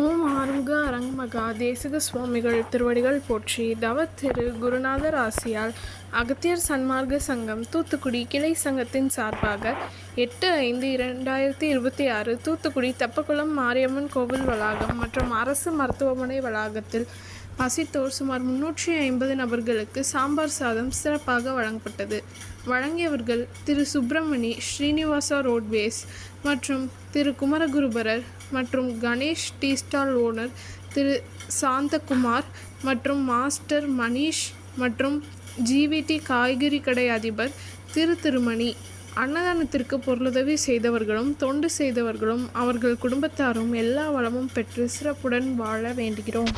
ஓம் ஆறுமுக அரங்கமகா தேசிக சுவாமிகள் திருவடிகள் போற்றி. தவத்திரு குருநாதர் ஆசியால் அகத்தியர் சன்மார்க்க சங்கம் தூத்துக்குடி கிளை சங்கத்தின் சார்பாக 8/5/2026 தூத்துக்குடி தெப்பக்குளம் மாரியம்மன் கோவில் வளாகம் மற்றும் அரசு மருத்துவமனை வளாகத்தில் பசித்தோர் சுமார் 350 நபர்களுக்கு சாம்பார் சாதம் சிறப்பாக வழங்கப்பட்டது. வழங்கியவர்கள் திரு சுப்பிரமணி, ஸ்ரீனிவாசா ரோட்வேஸ் மற்றும் திரு குமரகுருபரர் மற்றும் கணேஷ் டீ ஸ்டால் ஓனர் திரு சாந்தகுமார் மற்றும் மாஸ்டர் மணிஷ் மற்றும் ஜிவிடி காய்கறி கடை அதிபர் திரு திருமணி. அன்னதானத்திற்கு பொருளுதவி செய்தவர்களும் தொண்டு செய்தவர்களும் அவர்கள் குடும்பத்தாரும் எல்லா வளமும் பெற்று சிறப்புடன் வாழ வேண்டுகிறோம்.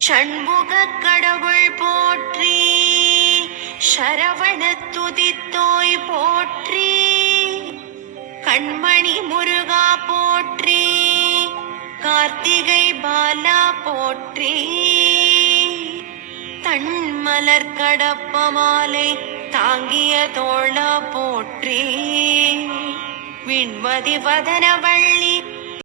ஷண்முக கடவுள் போற்றி, சரவண துதித்தோய் போற்றி, கண்மணி முருகா போற்றி, கார்த்திகை பாலா போற்றி, தன்மலர் கடப்ப மாலை தாங்கிய தோழ போற்றி, விண்மதி வதன வள்ளி